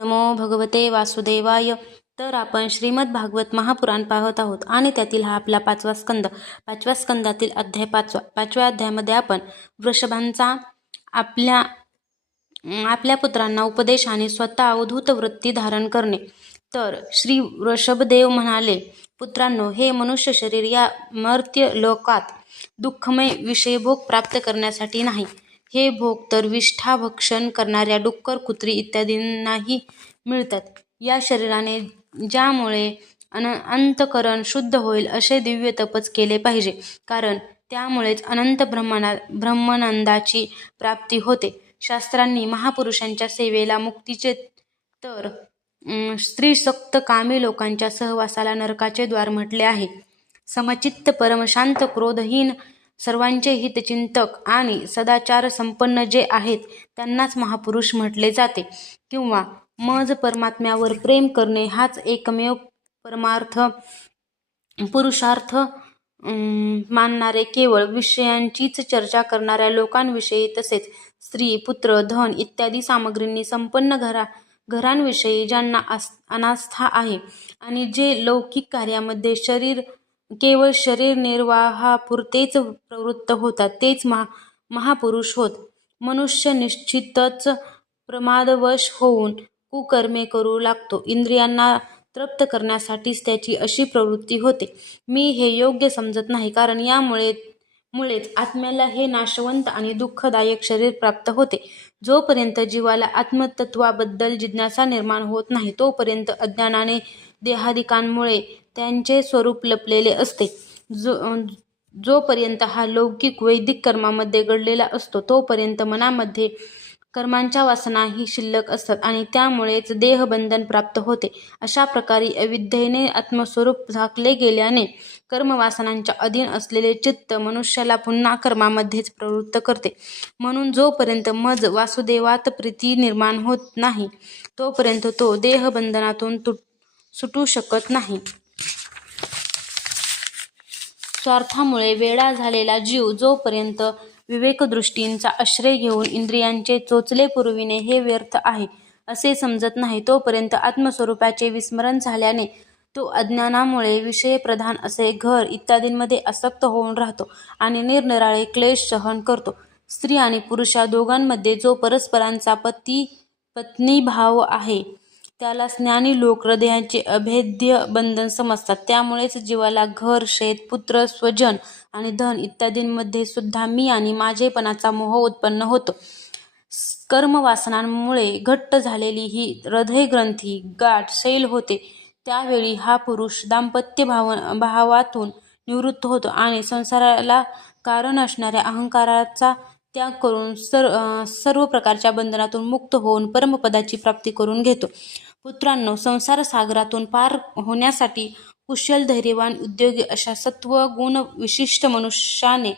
नमो भगवते वासुदेवाय. तर आपण श्रीमद भागवत महापुराण पाहत आहोत आणि त्यातील हा आपला पाचवा स्कंद. पाचव्या स्कंदातील अध्याय पाचवा पाचव्या अध्यायामध्ये आपण वृषभांचा आपल्या आपल्या पुत्रांना उपदेश आणि स्वतः अवधूत वृत्ती धारण करणे. तर श्री वृषभदेव म्हणाले पुत्रांनो हे मनुष्य शरीर या मर्त्य लोकात दुःखमय विषयभोग प्राप्त करण्यासाठी नाही. हे भोग तर विष्ठाभक्षण करणाऱ्या डुक्कर कुत्री इत्यादींनाही मिळतात. या शरीराने ज्यामुळे अन अंतकरण शुद्ध होईल असे दिव्य तपच केले पाहिजे. कारण त्यामुळेच अनंत ब्रह्मना ब्रह्मानंदाची प्राप्ती होते. शास्त्रांनी महापुरुषांच्या सेवेला मुक्तीचे तर स्त्री स्त्रीसक्त कामी लोकांच्या सहवासाला नरकाचे द्वार म्हटले आहे. समचित्त परमशांत क्रोधहीन सर्वांचे हितचिंतक आणि सदाचार संपन्न जे आहेत त्यांनाच महापुरुष म्हटले जाते. किंवा मज परमात्म्यावर प्रेम करणे हाच एकमेव परमार्थ पुरुषार्थ मानणारे केवळ विषयांचीच चर्चा करणाऱ्या लोकांविषयी तसेच स्त्री पुत्र धन इत्यादी सामग्रींनी संपन्न घरा घरांविषयी ज्यांना अनास्था आहे. आणि जे लौकिक कार्यामध्ये शरीर केवळ शरीर निर्वाहापुरतेच प्रवृत्त होतात तेच महा महापुरुष होत. मनुष्य निश्चितच प्रमादवश होऊन कुकर्मे करू लागतो. इंद्रियांना तृप्त करण्यासाठीच त्याची अशी प्रवृत्ती होते. मी हे योग्य समजत नाही कारण यामुळे मुळेच आत्म्याला हे नाशवंत आणि दुःखदायक शरीर प्राप्त होते. जोपर्यंत जीवाला आत्मतत्वाबद्दल जिज्ञासा निर्माण होत नाही तोपर्यंत अज्ञानाने देहादिकांमुळे त्यांचे स्वरूप लपलेले असते. जो जोपर्यंत हा लौकिक वैदिक कर्मामध्ये घडलेला असतो तोपर्यंत मनामध्ये कर्मांच्या वासनाही शिल्लक असतात आणि त्यामुळेच देहबंधन प्राप्त होते. अशा प्रकारे अविद्येने आत्मस्वरूप झाकले गेल्याने कर्मवासनांच्या अधीन असलेले चित्त मनुष्याला पुन्हा कर्मामध्येच प्रवृत्त करते. म्हणून जोपर्यंत मज वासुदेवात प्रीती निर्माण होत नाही तोपर्यंत तो देहबंधनातून तुट सुटू शकत नाही. स्वार्थामुळे वेडा झालेला जीव जोपर्यंत विवेकदृष्टींचा आश्रय घेऊन इंद्रियांचे चोचले पुरविणे हे व्यर्थ आहे असे समजत नाही तोपर्यंत आत्मस्वरूपाचे विस्मरण झाल्याने तो अज्ञानामुळे विषयप्रधान असे घर इत्यादींमध्ये आसक्त होऊन राहतो आणि निरनिराळे क्लेश सहन करतो. स्त्री आणि पुरुषा दोघांमध्ये जो परस्परांचा पती पत्नी भाव आहे त्याला ज्ञानी लोक हृदयाचे अभेद्य बंधन समजतात. त्यामुळेच जीवाला घर शेत पुत्र स्वजन आणि धन इत्यादींमध्ये सुद्धा मी आणि माझेपणाचा मोह उत्पन्न होतो. कर्मवासनांमुळे घट्ट झालेली ही हृदयग्रंथी गाठ सैल होते. त्यावेळी हा पुरुष दाम्पत्य भाव भावातून निवृत्त होतो आणि संसाराला कारण असणाऱ्या अहंकाराचा त्याग करून सर सर्व प्रकारच्या बंधनातून मुक्त होऊन परमपदाची प्राप्ती करून घेतो. पुत्रांनो संसार सागरातून पार होण्यासाठी कुशल धैर्यवान उद्योगी अशा सत्व गुण विशिष्ट मनुष्याने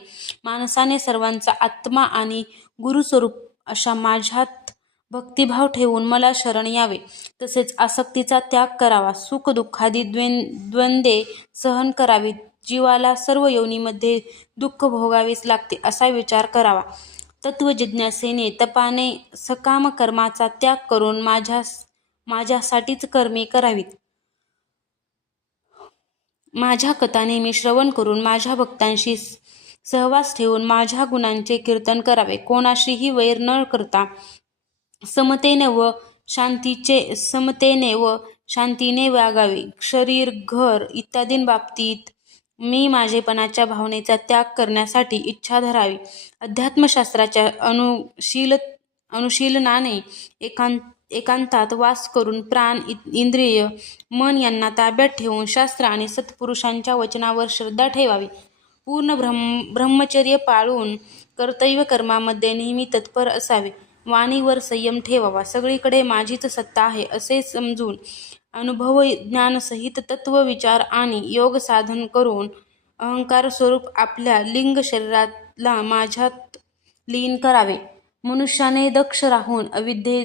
माणसाने सर्वांचा आत्मा आणि गुरुस्वरूप अशा माझ्यात भक्तिभाव ठेवून मला शरण यावे. तसेच आसक्तीचा त्याग करावा. सुख दुःखादी द्वेन द्वंद्वे सहन करावीत. जीवाला सर्व योनीमध्ये दुःख भोगावेच लागते असा विचार करावा. तत्वजिज्ञासेने तपाने सकाम कर्माचा त्याग करून माझ्या माझ्यासाठीच कर्मे करावीत. माझ्या कथा नेहमी श्रवण करून माझ्या भक्तांशी सहवास ठेवून माझ्या गुणांचे कीर्तन करावे. कोणाशीही वैर न करता समतेने व शांतीचे समतेने व शांतीने वागावे. शरीर घर इत्यादींबाबतीत मी माझेपणाच्या भावनेचा त्याग करण्यासाठी इच्छा धरावी. अध्यात्मशास्त्राच्या अनुशील अनुशीलनाने एकांत एकांतात वास करून प्राण इंद्रिय मन यांना ताब्यात ठेवून शास्त्र आणि सत्पुरुषांच्या वचनावर श्रद्धा ठेवावी. पूर्ण ब्रह्म ब्रह्मचर्य पाळून कर्तव्य कर्मामध्ये नेहमी तत्पर असावे. वाणीवर संयम ठेवावा. सगळीकडे माझीच सत्ता आहे असे समजून अनुभव ज्ञानसहित तत्वविचार आणि योग साधन करून अहंकार स्वरूप आपल्या लिंग शरीराला माझ्यात लीन करावे. मनुष्याने दक्ष राहून अविद्ये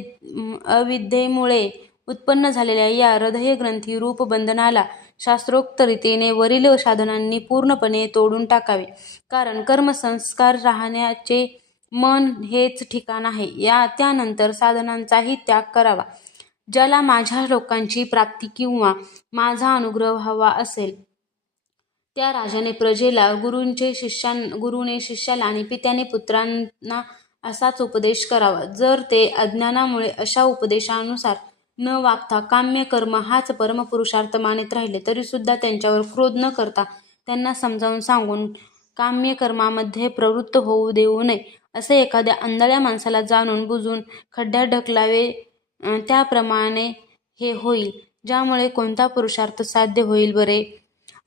अविद्येमुळे उत्पन्न झालेल्या या हृदयग्रंथी रूप बंधनाला शास्त्रोक्त रीतीने वरील साधनांनी पूर्णपणे तोडून टाकावे. कारण कर्मसंस्कार राहण्याचे मन हेच ठिकाण आहे. या त्यानंतर साधनांचाही त्याग करावा. ज्याला माझ्या लोकांची प्राप्ती किंवा माझा अनुग्रह हवा असेल. त्या राजाने प्रजेला गुरूंचे शिष्यां गुरुने शिष्याला आणि पित्याने पुत्रांना असाच उपदेश करावा. जर ते अज्ञानामुळे अशा उपदेशानुसार न वागता काम्य कर्म हाच परमपुरुषार्थ मानित राहिले तरीसुद्धा त्यांच्यावर क्रोध न करता त्यांना समजावून सांगून काम्य कर्मामध्ये प्रवृत्त होऊ देऊ नये असे एखाद्या आंधळ्या माणसाला जाणून बुजून खड्ड्यात ढकलावे त्याप्रमाणे हे होईल ज्यामुळे कोणता पुरुषार्थ साध्य होईल बरे?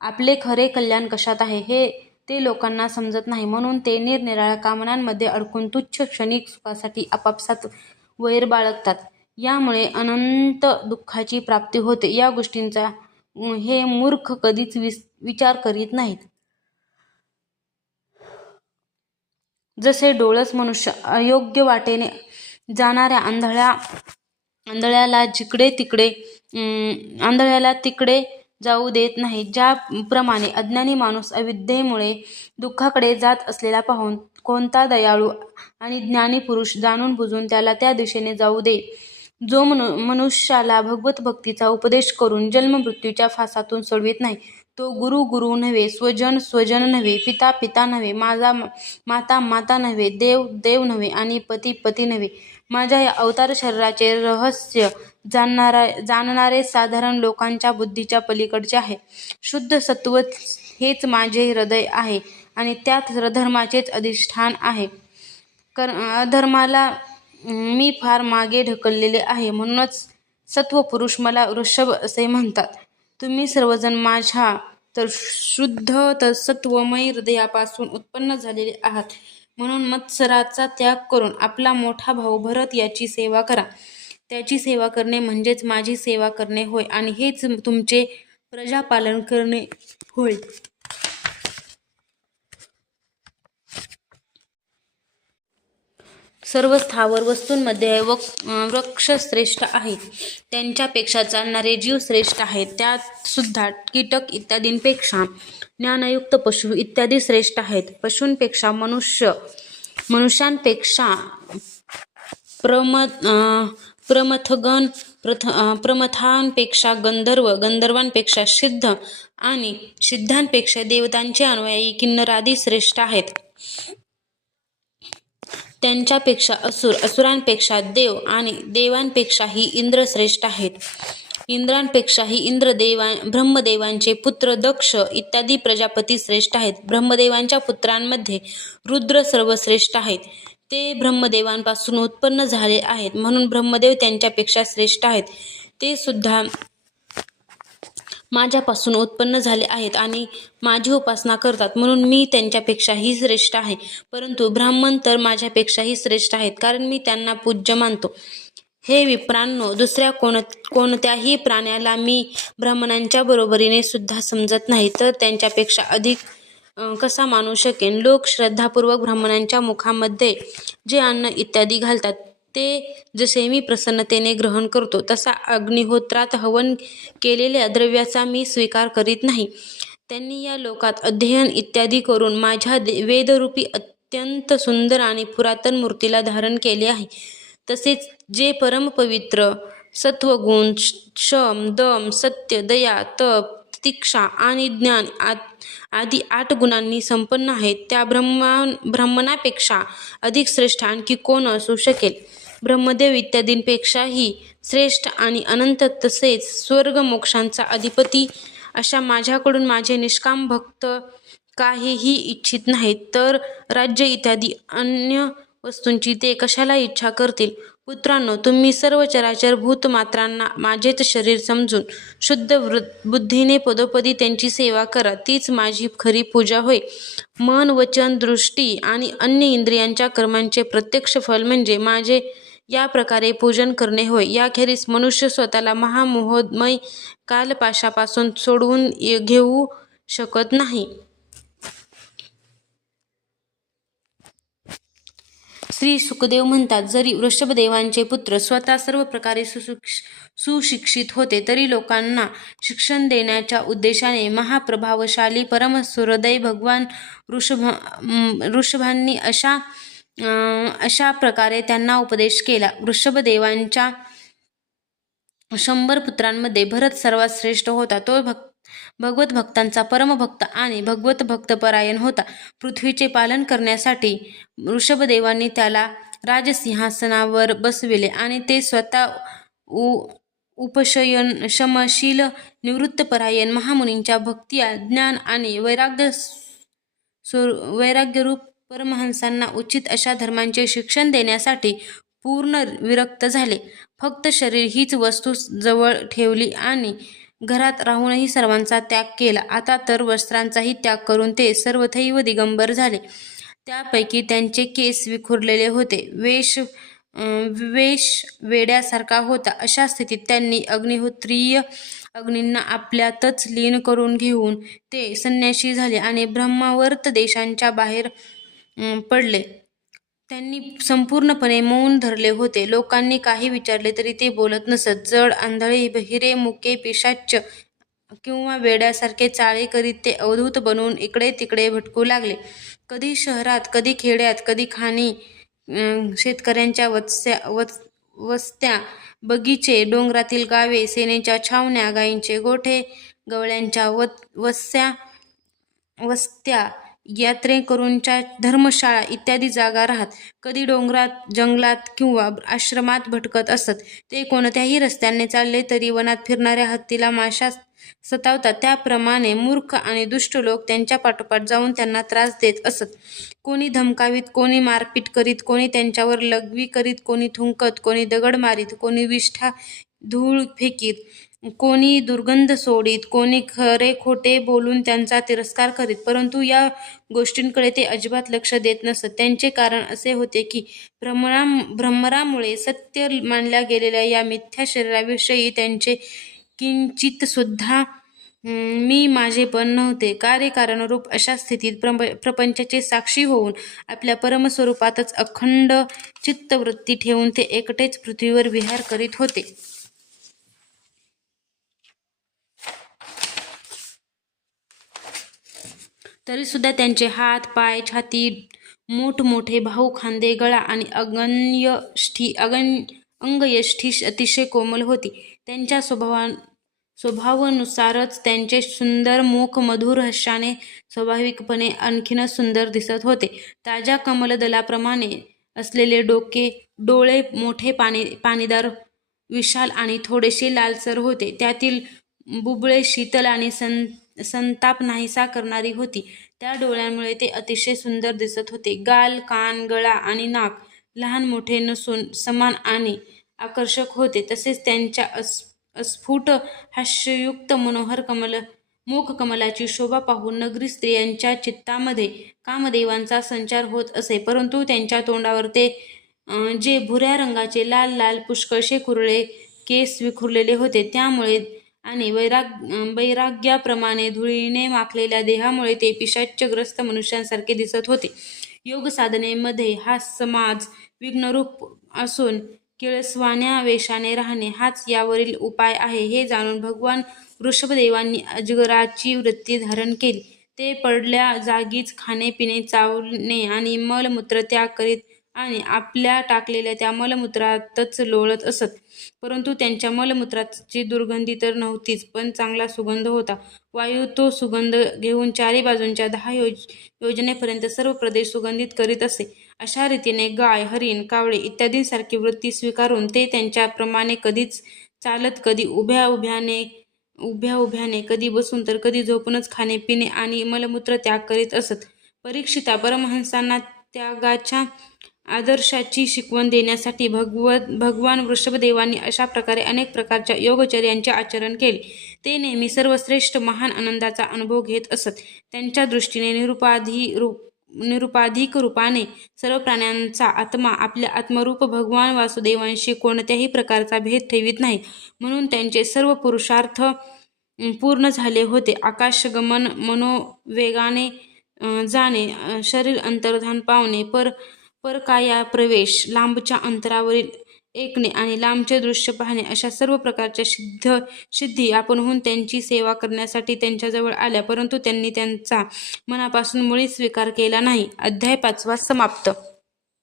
आपले खरे कल्याण कशात आहे हे ते लोकांना समजत नाही म्हणून ते निरनिराळ्या कामनांमध्ये अडकून तुच्छ क्षणिक सुखासाठी आपापसात वैर बाळगतात. यामुळे अनंत दुःखाची प्राप्ती होते. या गोष्टींचा हे मूर्ख कधीच विस विचार करीत नाहीत. जसे डोळस मनुष्य अयोग्य वाटेने जाणाऱ्या आंधळ्या आंधळ्याला जिकडे तिकडे आंधळ्याला तिकडे जाऊ देत नाही. ज्याप्रमाणे अज्ञानी माणूस अविद्येमुळे दुःखाकडे जात असलेला पाहून कोणता दयाळू आणि ज्ञानी पुरुष जाणून बुजून त्याला त्या दिशेने जाऊ दे. जो मनु मनुष्याला भगवत भक्तीचा उपदेश करून जन्ममृत्यूच्या फासातून सोडवित नाही तो गुरु गुरु नव्हे स्वजन स्वजन नव्हे पिता पिता नव्हे माझा माता माता नव्हे देव देव नव्हे आणि पती पती नव्हे माझ्या या अवतार शरीराचे रहस्य जाणणारा जाणणारे साधारण लोकांच्या बुद्धीच्या पलीकडचे आहे. शुद्ध सत्व हेच माझे हृदय आहे आणि त्यात धर्माचेच अधिष्ठान आहे. कर अधर्माला मी फार मागे ढकललेले आहे. म्हणूनच सत्वपुरुष मला वृषभ असे म्हणतात. तुम्ही सर्वजण माझ्या तर शुद्ध तर सत्वमय हृदयापासून उत्पन्न झालेले आहात. म्हणून मत्सराचा त्याग करून आपला मोठा भाऊ भरत याची सेवा करा. त्याची सेवा करणे म्हणजेच माझी सेवा करणे होय आणि हेच तुमचे प्रजापालन करणे होय. सर्व स्थावर वस्तूंमध्ये व वृक्ष श्रेष्ठ आहेत. त्यांच्यापेक्षा चालणारे जीव श्रेष्ठ आहेत. त्यात सुद्धा कीटक इत्यादींपेक्षा ज्ञानयुक्त पशु इत्यादी श्रेष्ठ आहेत. पशूंपेक्षा मनुष्य मनुष्यांपेक्षा प्रम प्रमथगण प्रथ प्रमथांपेक्षा गंधर्व गंधर्वांपेक्षा सिद्ध आणि सिद्धांपेक्षा देवतांचे अनुयायी किन्नरादी श्रेष्ठ आहेत. त्यांच्यापेक्षा असुर असुरांपेक्षा देव आणि देवांपेक्षाही इंद्र श्रेष्ठ आहेत. इंद्रांपेक्षाही इंद्रदेवा ब्रह्मदेवांचे पुत्र दक्ष इत्यादी प्रजापती श्रेष्ठ आहेत. ब्रह्मदेवांच्या पुत्रांमध्ये रुद्र सर्वश्रेष्ठ आहेत. ते ब्रह्मदेवांपासून उत्पन्न झाले आहेत. म्हणून ब्रह्मदेव त्यांच्यापेक्षा श्रेष्ठ आहेत. ते सुद्धा माझ्यापासून उत्पन्न झाले आहेत आणि माझी उपासना करतात. म्हणून मी त्यांच्यापेक्षाही श्रेष्ठ आहे. परंतु ब्राह्मण तर माझ्यापेक्षाही श्रेष्ठ आहेत कारण मी त्यांना पूज्य मानतो. हे विप्रांनो दुसऱ्या कोण कोणत्याही प्राण्याला मी ब्राह्मणांच्या बरोबरीने सुद्धा समजत नाही तर त्यांच्यापेक्षा अधिक कसा मानू शकेन? लोक श्रद्धापूर्वक ब्राह्मणांच्या मुखामध्ये जे अन्न इत्यादी घालतात. ते जसे मी प्रसन्नतेने ग्रहण करतो तसा अग्निहोत्रात हवन केलेल्या द्रव्याचा मी स्वीकार करीत नाही. त्यांनी या लोकात अध्ययन इत्यादी करून माझ्या दे- वेदरूपी अत्यंत सुंदर आणि पुरातन मूर्तीला धारण केले आहे. तसेच जे परमपवित्र सत्वगुण श- शम दम सत्य दया तप तिक्षा आणि ज्ञान आ आदी आठ गुणांनी संपन्न आहेत त्या ब्रह्मा ब्राह्मणापेक्षा अधिक श्रेष्ठ आणखी कोण असू शकेल? ब्रह्मदेव इत्यादींपेक्षाही श्रेष्ठ आणि अनंत तसेच स्वर्ग मोक्षांचा अधिपती अशा माझ्याकडून माझे निष्काम भक्त काहीही इच्छित नाहीत. तर राज्य इत्यादी अन्य वस्तूंची ते कशाला इच्छा करतील? पुत्रांनो तुम्ही सर्व चराचर भूतमात्रांना माझेच शरीर समजून शुद्ध वृ बुद्धीने पदोपदी त्यांची सेवा करा. तीच माझी खरी पूजा होय. मन वचन दृष्टी आणि अन्य इंद्रियांच्या कर्मांचे प्रत्यक्ष फल म्हणजे माझे या प्रकारे पूजन करणे होय. याखेरीस मनुष्य स्वतःला महामोहमय कालपाशापासून सोडवून घेऊ शकत नाही. श्री सुखदेव म्हणतात जरी वृषभदेवांचे पुत्र स्वतः सर्व प्रकारे सुशिक्षित होते तरी लोकांना शिक्षण देण्याच्या उद्देशाने महाप्रभावशाली परमसुहृदय भगवान वृषभ वृषभांनी अशा अशा प्रकारे त्यांना उपदेश केला. वृषभदेवांच्या शंभर पुत्रांमध्ये भरत सर्वात श्रेष्ठ होता. तो भक्त भगवत भक्तांचा परमभक्त आणि भगवत भक्तपरायण होता. पृथ्वीचे पालन करण्यासाठी ऋषभदेवांनी त्याला राजसिंहासनावर बसविले आणि ते स्वतः उ उपशयन शमशील निवृत्तपरायण महामुनींच्या भक्ती ज्ञान आणि वैराग्य स्वरू वैराग्यरूप परमहंसांना उचित अशा धर्मांचे शिक्षण देण्यासाठी पूर्ण विरक्त झाले. फक्त शरीर हीच वस्तू जवळ ठेवली आणि घरात राहूनही सर्वांचा त्याग केला. आता तर वस्त्रांचाही त्याग करून ते सर्वथैव दिगंबर झाले. त्यापैकी त्यांचे केस विखुरलेले होते. वेश वेश वेड्यासारखा होता. अशा स्थितीत त्यांनी अग्निहोत्रीय अग्नींना आपल्यातच लीन करून घेऊन ते संन्याशी झाले आणि ब्रह्मावर्त देशांच्या बाहेर पडले. त्यांनी संपूर्णपणे मौन धरले होते. लोकांनी काही विचारले तरी ते बोलत नसत. जड आंधळे बहिरे मुके पिशाच्च किंवा वेड्यासारखे चाळे करीत ते अवधूत बनवून इकडे तिकडे भटकू लागले. कधी शहरात कधी खेड्यात कधी खाणी शेतकऱ्यांच्या वत्स्या वत वस्त्या बगीचे डोंगरातील गावे सेनेच्या छावण्या गायींचे गोठे गवळ्यांच्या वत वस्या वस्त्या यात्रेकरूंच्या धर्मशाळा इत्यादी जागा राहत. कधी डोंगरात जंगलात किंवा आश्रमात भटकत असत. ते कोणत्याही रस्त्याने चालले तरी वनात फिरणाऱ्या हत्तीला माशा सतावतात. त्याप्रमाणे मूर्ख आणि दुष्ट लोक त्यांच्या पाठोपाठ जाऊन त्यांना त्रास देत असत. कोणी धमकावीत कोणी मारपीट करीत कोणी त्यांच्यावर लघवी करीत कोणी थुंकत कोणी दगड मारीत कोणी विष्ठा धूळ फेकीत. कोणी दुर्गंध सोडीत कोणी खरे खोटे बोलून त्यांचा तिरस्कार करीत. परंतु या गोष्टींकडे ते अजिबात लक्ष देत नसत. त्यांचे कारण असे होते की भ्रमरा भ्रमरामुळे सत्य मानल्या गेलेल्या या मिथ्या शरीराविषयी त्यांचे किंचित सुद्धा मी माझेपण नव्हते. कार्यकारणरूप अशा स्थितीत प्रप प्रपंचाचे साक्षी होऊन आपल्या परमस्वरूपातच अखंड चित्तवृत्ती ठेवून ते एकटेच पृथ्वीवर विहार करीत होते. तरीसुद्धा त्यांचे हात पाय छाती मोठमोठे भाऊ खांदे गळा आणि अगण्यष्ठी अगण अंगयष्ठी अतिशय कोमल होती. त्यांच्या स्वभावा स्वभावानुसारच त्यांचे सुंदर मुख मधुर हर्षाने स्वाभाविकपणे आणखीनच सुंदर दिसत होते. ताज्या कमलदलाप्रमाणे असलेले डोके डोळे मोठे पाणी पाणीदार विशाल आणि थोडेसे लालसर होते. त्यातील बुबळे शीतल आणि सं संताप नाहीसा करणारी होती. त्या डोळ्यांमुळे ते अतिशय सुंदर दिसत होते. गाल कान गळा आणि नाक लहान मोठे नसून समान आणि आकर्षक होते. तसेच त्यांच्या अस अस्फुट हास्ययुक्त मनोहर कमल मुख कमलाची शोभा पाहून नगरी स्त्रियांच्या चित्तामध्ये कामदेवांचा संचार होत असे. परंतु त्यांच्या तोंडावर ते जे भुऱ्या रंगाचे लाल लाल पुष्कळशे कुरळे केस विखुरलेले होते. त्यामुळे आणि वैराग वैराग्याप्रमाणे धुळीने माखलेल्या देहामुळे ते पिशाच्यग्रस्त मनुष्यांसारखे दिसत होते. योग साधनेमध्ये हा समाज विघ्नरूप असून किळसवाण्या वेशाने राहणे हाच यावरील उपाय आहे हे जाणून भगवान वृषभदेवांनी अजगराची वृत्ती धारण केली. ते पडल्या जागीच खाणे पिणे चावणे आणि मलमूत्र त्याग करीत आणि आपल्या टाकलेल्या त्या मलमूत्रातच लोळत असत. परंतु त्यांच्या मलमूत्राची दुर्गंधी तर नव्हतीच पण चांगला सुगंध होता. वायू तो सुगंध घेऊन चारी बाजूंच्या दहा योज योजनेपर्यंत सर्व प्रदेश सुगंधित करीत असे. अशा रीतीने गाय हरिण कावळे इत्यादींसारखी वृत्ती स्वीकारून ते त्यांच्याप्रमाणे कधीच चालत कधी उभ्या उभ्याने उभ्या उभ्याने कधी बसून तर कधी झोपूनच खाणे पिणे आणि मलमूत्र त्याग करीत असत. परीक्षिता परमहंसांना त्यागाच्या आदर्शाची शिकवण देण्यासाठी भगवत भगवान वृषभदेवांनी अशा प्रकारे अनेक प्रकारच्या योगचर्यांचे आचरण केले. ते नेहमी सर्वश्रेष्ठ महान आनंदाचा अनुभव घेत असत. त्यांच्या दृष्टीने निरुपाधी रूप निरुपाधिक रूपाने सर्व प्राण्यांचा आत्मा आपल्या आत्मरूप भगवान वासुदेवांशी कोणत्याही प्रकारचा भेद ठेवित नाही. म्हणून त्यांचे सर्व पुरुषार्थ पूर्ण झाले होते. आकाशगमन मनोवेगाने जाणे शरीर अंतर्धान पावणे पर परकाया प्रवेश लांबच्या अंतरावरील ऐकणे आणि लांबचे दृश्य पाहणे अशा सर्व प्रकारच्या सिद्ध सिद्धी आपणहून त्यांची सेवा करण्यासाठी त्यांच्याजवळ आल्या परंतु त्यांनी त्यांचा मनापासून मुळीच स्वीकार केला नाही. अध्याय पाचवा समाप्त.